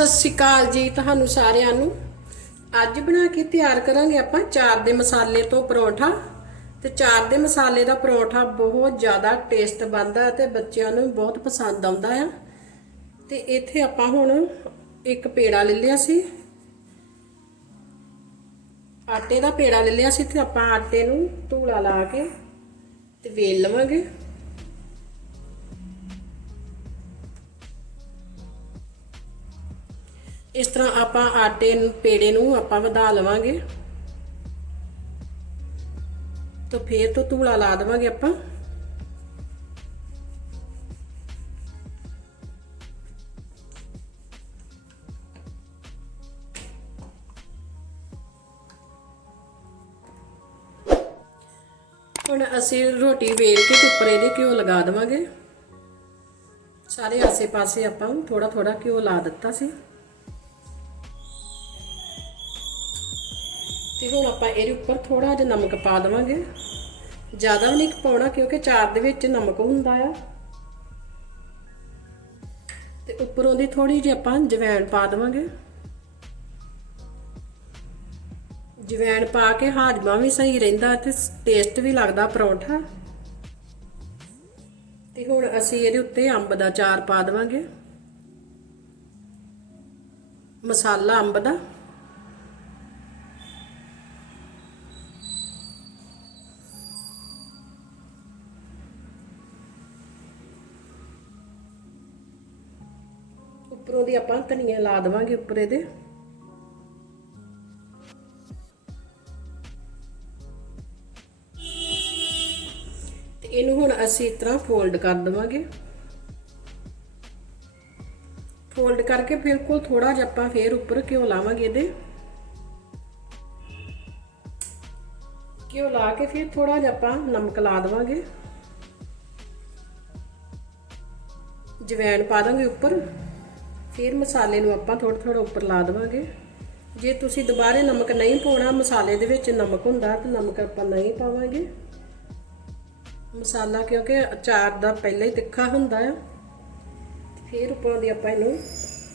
ਸਤਿ ਸ਼੍ਰੀ ਅਕਾਲ ਜੀ ਤੁਹਾਨੂੰ ਸਾਰਿਆਂ ਨੂੰ। ਅੱਜ ਬਣਾ ਕੇ ਤਿਆਰ ਕਰਾਂਗੇ ਆਪਾਂ ਚਾਰ ਦੇ ਮਸਾਲੇ ਤੋਂ ਪਰੌਂਠਾ। ਤੇ ਚਾਰ ਦੇ ਮਸਾਲੇ ਦਾ ਪਰੌਂਠਾ ਬਹੁਤ ਜ਼ਿਆਦਾ ਟੇਸਟ ਬਣਦਾ ਹੈ ਤੇ ਬੱਚਿਆਂ ਨੂੰ ਬਹੁਤ ਪਸੰਦ ਆਉਂਦਾ ਆ। ਤੇ ਇੱਥੇ ਆਪਾਂ ਹੁਣ ਇੱਕ ਪੇੜਾ ਲੈ ਲਿਆ ਸੀ। ਆਟੇ ਦਾ ਪੇੜਾ ਲੈ ਲਿਆ ਸੀ ਤੇ ਆਪਾਂ ਆਟੇ ਨੂੰ ਧੂਲਾ ਲਾ ਕੇ ਤੇ ਵੇਲ ਲਵਾਂਗੇ। ਇਸ ਤਰ੍ਹਾਂ ਆਪਾਂ ਆਟੇ ਨੂੰ, ਪੇੜੇ ਨੂੰ ਆਪਾਂ ਵਧਾ ਲਵਾਂਗੇ। ਤਾਂ ਫੇਰ ਤੋਂ ਧੂਲਾ ਲਾ ਦੇਵਾਂਗੇ ਆਪਾਂ। ਹੁਣ ਅਸੀਂ ਰੋਟੀ ਵੇਲ ਕੇ ਤੇ ਉੱਪਰ ਇਹਦੇ ਘਿਓ ਲਗਾ ਦੇਵਾਂਗੇ। ਸਾਰੇ ਆਸੇ-ਪਾਸੇ ਆਪਾਂ ਥੋੜਾ ਥੋੜਾ ਘਿਓ ਲਾ ਦਿੱਤਾ ਸੀ। ਤੇ ਹੁਣ ਆਪਾਂ ਇਹਦੇ ਉੱਪਰ ਥੋੜਾ ਜਿਹਾ ਨਮਕ ਪਾ ਦੇਵਾਂਗੇ। ਜ਼ਿਆਦਾ ਵੀ ਨਹੀਂ ਪਾਉਣਾ ਕਿਉਂਕਿ ਚਾਰ ਦੇ ਵਿੱਚ ਨਮਕ ਹੁੰਦਾ ਆ। ਤੇ ਉੱਪਰੋਂ ਦੀ ਥੋੜੀ ਜਿਹੀ ਆਪਾਂ ਜਵੈਣ ਪਾ ਦੇਵਾਂਗੇ। ਜਵੈਣ ਪਾ ਕੇ ਹਾਜਮਾ ਵੀ ਸਹੀ ਰਹਿੰਦਾ ਤੇ ਟੇਸਟ ਵੀ ਲੱਗਦਾ ਪਰੌਂਠਾ। ਤੇ ਹੁਣ ਅਸੀਂ ਇਹਦੇ ਉੱਤੇ ਅੰਬ ਦਾ ਚਾਰ ਪਾ ਦੇਵਾਂਗੇ। ਮਸਾਲਾ ਅੰਬ ਦਾ। ਉੱਪਰੋਂ ਦੀ ਆਪਾਂ ਧਨੀਆ ਲਾ ਦੇਵਾਂਗੇ ਉੱਪਰ ਇਹਦੇ ਤੇ ਇਹਨੂੰ ਹੁਣ ਅਸੀਂ ਇਸ ਤਰ੍ਹਾਂ ਫੋਲਡ ਕਰ ਦੇਵਾਂਗੇ। ਫੋਲਡ ਕਰਕੇ ਬਿਲਕੁਲ ਥੋੜਾ ਜਿਹਾ ਆਪਾਂ ਫੇਰ ਉੱਪਰ ਘਿਓ ਲਾਵਾਂਗੇ ਇਹਦੇ। ਘਿਓ ਲਾ ਕੇ ਫਿਰ ਥੋੜਾ ਜਿਹਾ ਆਪਾਂ ਨਮਕ ਲਾ ਦੇਵਾਂਗੇ। ਜਵੈਣ ਪਾ ਦਾਂਗੇ ਉੱਪਰ। ਫਿਰ ਮਸਾਲੇ ਨੂੰ ਆਪਾਂ ਥੋੜਾ ਥੋੜਾ ਉੱਪਰ ਲਾ ਦੇਵਾਂਗੇ। ਜੇ ਤੁਸੀਂ ਦੁਬਾਰੇ ਨਮਕ ਨਹੀਂ ਪਾਉਣਾ, ਮਸਾਲੇ ਦੇ ਵਿੱਚ ਨਮਕ ਹੁੰਦਾ ਤਾਂ ਨਮਕ ਆਪਾਂ ਨਹੀਂ ਪਾਵਾਂਗੇ। ਮਸਾਲਾ ਕਿਉਂਕਿ ਅਚਾਰ ਦਾ ਪਹਿਲਾਂ ਹੀ ਤਿੱਖਾ ਹੁੰਦਾ ਆ ਫਿਰ ਉੱਪਰੋਂ ਦੀ ਆਪਾਂ ਇਹਨੂੰ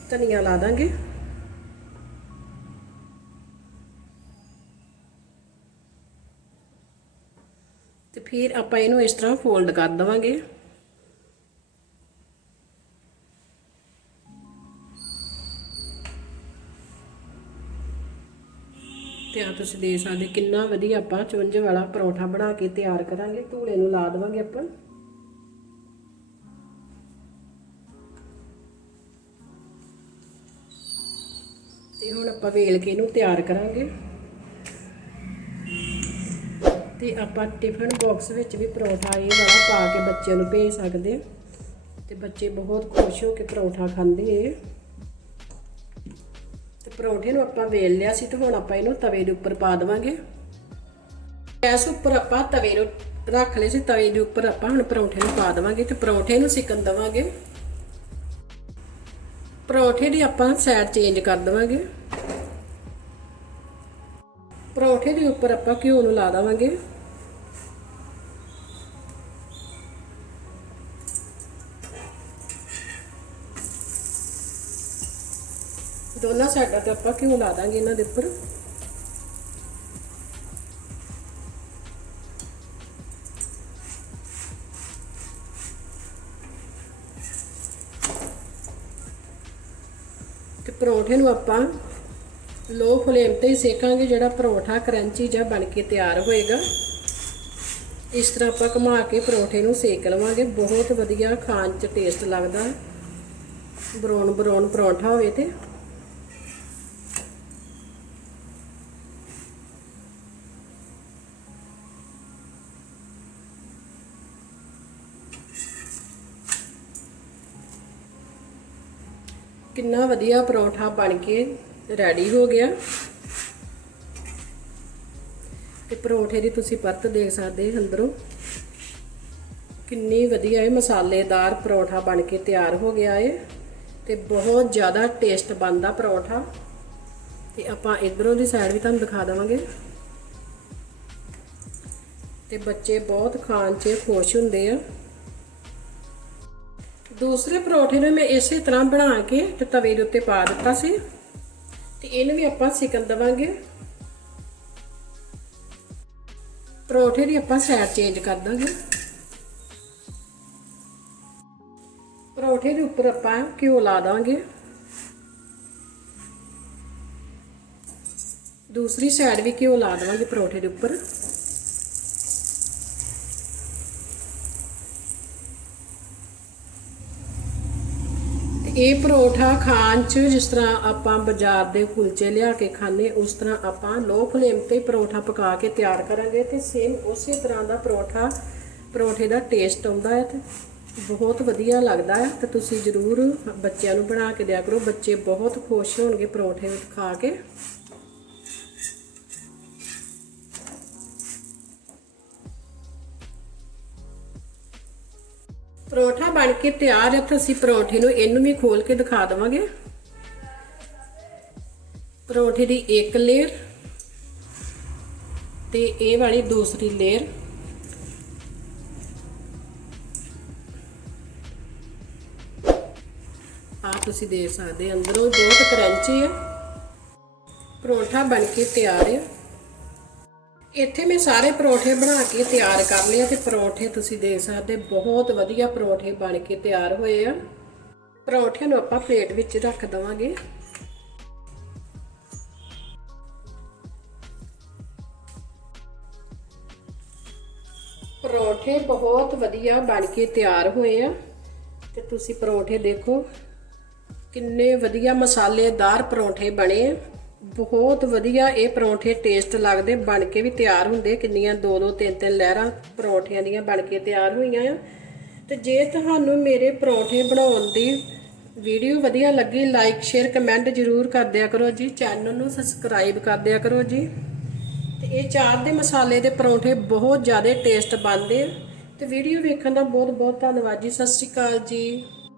ਧਨੀਆ ਲਾ ਦਾਂਗੇ। ਤੇ ਫਿਰ ਆਪਾਂ ਇਹਨੂੰ ਇਸ ਤਰ੍ਹਾਂ ਫੋਲਡ ਕਰ ਦਵਾਂਗੇ। ਤੇ ਆ ਤੁਸੀਂ ਦੇ ਸਕਦੇ ਕਿੰਨਾ ਵਧੀਆ ਆਪਾਂ ਚੁੰਝ ਵਾਲਾ ਪਰੌਂਠਾ ਬਣਾ ਕੇ ਤਿਆਰ ਕਰਾਂਗੇ, ਧੂਲੇ ਨੂੰ ਲਾ ਦੇਵਾਂਗੇ ਆਪਾਂ। ਤੇ ਹੁਣ ਆਪਾਂ ਵੇਲ ਕੇ ਇਹਨੂੰ ਤਿਆਰ ਕਰਾਂਗੇ। ਤੇ ਆਪਾਂ ਟਿਫਨ ਬਾਕਸ ਵਿੱਚ ਵੀ ਪਰੌਂਠਾ ਇਹ ਵਾਲਾ ਪਾ ਕੇ ਬੱਚਿਆਂ ਨੂੰ ਭੇਜ ਸਕਦੇ ਤੇ ਬੱਚੇ ਬਹੁਤ ਖੁਸ਼ ਹੋ ਕੇ ਪਰੌਂਠਾ ਖਾਂਦੇ ਏ ਪਰੌਂਠੇ ਨੂੰ ਆਪਾਂ ਵੇਲ ਲਿਆ ਸੀ ਤੇ ਹੁਣ ਆਪਾਂ ਇਹਨੂੰ ਤਵੇ ਦੇ ਉੱਪਰ ਪਾ ਦੇਵਾਂਗੇ। ਗੈਸ ਉੱਪਰ ਆਪਾਂ ਤਵੇ ਨੂੰ ਰੱਖ ਲਏ ਸੀ, ਤਵੇ ਦੇ ਉੱਪਰ ਆਪਾਂ ਹੁਣ ਪਰੌਂਠੇ ਨੂੰ ਪਾ ਦੇਵਾਂਗੇ ਤੇ ਪਰੌਂਠੇ ਨੂੰ ਸਿਕਣ ਦੇਵਾਂਗੇ। ਪਰੌਂਠੇ ਦੀ ਆਪਾਂ ਸਾਈਡ ਚੇਂਜ ਕਰ ਦੇਵਾਂਗੇ। ਪਰੌਂਠੇ ਦੇ ਉੱਪਰ ਆਪਾਂ ਘਿਓ ਨੂੰ ਲਾ ਦੇਵਾਂਗੇ। ਦੋਨਾਂ ਸਾਈਡਾਂ ਤੇ ਆਪਾਂ ਘਿਓ ਲਾ ਦਾਂਗੇ ਇਹਨਾਂ ਦੇ ਉੱਪਰ? ਤੇ ਪਰੌਂਠੇ ਨੂੰ ਆਪਾਂ ਲੋ ਫਲੇਮ ਤੇ ਹੀ ਸੇਕਾਂਗੇ, ਜਿਹੜਾ ਪਰੌਂਠਾ ਕਰੰਚੀ ਜਿਹਾ ਬਣ ਕੇ ਤਿਆਰ ਹੋਏਗਾ। ਇਸ ਤਰ੍ਹਾਂ ਆਪਾਂ ਘੁਮਾ ਕੇ ਪਰੌਂਠੇ ਨੂੰ ਸੇਕ ਲਵਾਂਗੇ। ਬਹੁਤ ਵਧੀਆ ਖਾਣ 'ਚ ਟੇਸਟ ਲੱਗਦਾ। ਬਰਾਉਨ ਬਰਾਉਨ ਪਰੌਂਠਾ ਹੋਵੇ ਤੇ। ਕਿੰਨਾ ਵਧੀਆ ਪਰੌਂਠਾ ਬਣ ਕੇ ਰੈਡੀ ਹੋ ਗਿਆ। ਤੇ ਪਰੌਂਠੇ ਦੀ ਤੁਸੀਂ ਪਰਤ ਦੇਖ ਸਕਦੇ ਅੰਦਰੋਂ। ਕਿੰਨੀ ਵਧੀਆ ਇਹ ਮਸਾਲੇਦਾਰ ਪਰੌਂਠਾ ਬਣ ਕੇ ਤਿਆਰ ਹੋ ਗਿਆ ਏ ਤੇ ਬਹੁਤ ਜ਼ਿਆਦਾ ਟੇਸਟ ਬਣਦਾ ਪਰੌਂਠਾ। ਤੇ ਆਪਾਂ ਇਧਰੋਂ ਦੀ ਸਾਈਡ ਵੀ ਤੁਹਾਨੂੰ ਦਿਖਾ ਦਵਾਂਗੇ। ਤੇ ਬੱਚੇ ਬਹੁਤ ਖਾਣ 'ਚ ਖੁਸ਼ ਹੁੰਦੇ ਆ। ਦੂਸਰੇ ਪਰੌਠੇ ਨੂੰ ਮੈਂ ਇਸੇ ਤਰ੍ਹਾਂ ਬਣਾ ਕੇ ਤੇ ਤਵੇ ਦੇ ਉੱਤੇ ਪਾ ਦਿੱਤਾ ਸੀ। ਤੇ ਇਹਨੂੰ ਵੀ ਆਪਾਂ ਸਿਕਣ ਦਵਾਂਗੇ। ਪਰੌਠੇ ਦੀ ਆਪਾਂ ਸਾਈਡ ਚੇਂਜ ਕਰ ਦਾਂਗੇ। ਪਰੌਠੇ ਦੇ ਉੱਪਰ ਆਪਾਂ ਘਿਓ ਲਾ ਦਾਂਗੇ। ਦੂਸਰੀ ਸਾਈਡ ਵੀ ਘਿਓ ਲਾ ਦੇਵਾਂਗੇ ਪਰੌਠੇ ਦੇ ਉੱਪਰ। ਇਹ ਪਰੌਠਾ ਖਾਣ ਚ ਜਿਸ ਤਰ੍ਹਾਂ ਆਪਾਂ ਬਾਜ਼ਾਰ ਦੇ ਕੁਲਚੇ ਲਿਆ ਕੇ ਖਾਣੇ ਉਸ ਤਰ੍ਹਾਂ ਆਪਾਂ ਲੋ ਫਲੇਮ ਤੇ ਪਰੌਠਾ ਪਕਾ ਕੇ ਤਿਆਰ ਕਰਾਂਗੇ ਤੇ ਸੇਮ ਉਸੇ ਤਰ੍ਹਾਂ ਦਾ ਪਰੌਠਾ, ਪਰੌਠੇ ਦਾ ਟੇਸਟ ਆਉਂਦਾ ਹੈ ਤੇ ਬਹੁਤ ਵਧੀਆ ਲੱਗਦਾ ਹੈ ਤੇ ਤੁਸੀਂ ਜ਼ਰੂਰ ਬੱਚਿਆਂ ਨੂੰ ਬਣਾ ਕੇ ਦਿਆ ਕਰੋ। ਬੱਚੇ ਬਹੁਤ ਖੁਸ਼ ਹੋਣਗੇ ਪਰੌਠੇ ਖਾ ਕੇ। ਪਰੌਂਠਾ ਬਣ ਕੇ ਤਿਆਰ ਹੈ ਤਾਂ ਅਸੀਂ ਪਰੌਂਠੇ ਨੂੰ ਇਹਨੂੰ ਵੀ ਖੋਲ ਕੇ ਦਿਖਾ ਦਵਾਂਗੇ। ਪਰੌਂਠੇ ਦੀ ਇੱਕ ਲੇਅਰ ਤੇ ਇਹ ਵਾਲੀ ਦੂਸਰੀ ਲੇਅਰ। ਆ ਤੁਸੀਂ ਦੇਖ ਸਕਦੇ ਅੰਦਰੋਂ ਬਹੁਤ ਕਰੰਚੀ ਹੈ। ਪਰੌਂਠਾ ਬਣ ਕੇ ਤਿਆਰ ਹੈ। ਇੱਥੇ ਮੈਂ ਸਾਰੇ ਪਰੌਂਠੇ ਬਣਾ ਕੇ ਤਿਆਰ ਕਰ ਲਏ ਆ ਤੇ ਪਰੌਂਠੇ ਤੁਸੀਂ ਦੇਖ ਸਕਦੇ ਬਹੁਤ ਵਧੀਆ ਪਰੌਂਠੇ ਬਣ ਕੇ ਤਿਆਰ ਹੋਏ ਆ। ਪਰੌਂਠਿਆਂ ਨੂੰ ਆਪਾਂ ਪਲੇਟ ਵਿੱਚ ਰੱਖ ਦਵਾਂਗੇ। ਪਰੌਂਠੇ ਬਹੁਤ ਵਧੀਆ ਬਣ ਕੇ ਤਿਆਰ ਹੋਏ ਆ ਤੇ ਤੁਸੀਂ ਪਰੌਂਠੇ ਦੇਖੋ, ਕਿੰਨੇ ਵਧੀਆ ਮਸਾਲੇਦਾਰ ਪਰੌਂਠੇ ਬਣੇ ਆ। ਬਹੁਤ ਵਧੀਆ ਇਹ ਪਰੌਂਠੇ ਟੇਸਟ ਲੱਗਦੇ, ਬਣ ਕੇ ਵੀ ਤਿਆਰ ਹੁੰਦੇ। ਕਿੰਨੀਆਂ ਦੋ ਦੋ, ਤਿੰਨ ਤਿੰਨ ਲਹਿਰਾਂ ਪਰੌਂਠਿਆਂ ਦੀਆਂ ਬਣ ਕੇ ਤਿਆਰ ਹੋਈਆਂ ਆ। ਤੇ ਜੇ ਤੁਹਾਨੂੰ ਮੇਰੇ ਪਰੌਂਠੇ ਬਣਾਉਣ ਦੀ ਵੀਡੀਓ ਵਧੀਆ ਲੱਗੀ ਲਾਈਕ ਸ਼ੇਅਰ ਕਮੈਂਟ ਜ਼ਰੂਰ ਕਰ ਦਿਆ ਕਰੋ ਜੀ। ਚੈਨਲ ਨੂੰ ਸਬਸਕ੍ਰਾਈਬ ਕਰ ਦਿਆ ਕਰੋ ਜੀ। ਤੇ ਇਹ ਚਾਰ ਦੇ ਮਸਾਲੇ ਦੇ ਪਰੌਂਠੇ ਬਹੁਤ ਜ਼ਿਆਦਾ ਟੇਸਟ ਬਣਦੇ ਆ। ਤੇ ਵੀਡੀਓ ਵੇਖਣ ਦਾ ਬਹੁਤ ਬਹੁਤ ਧੰਨਵਾਦ ਜੀ। ਸਤਿ ਸ਼੍ਰੀ ਅਕਾਲ ਜੀ।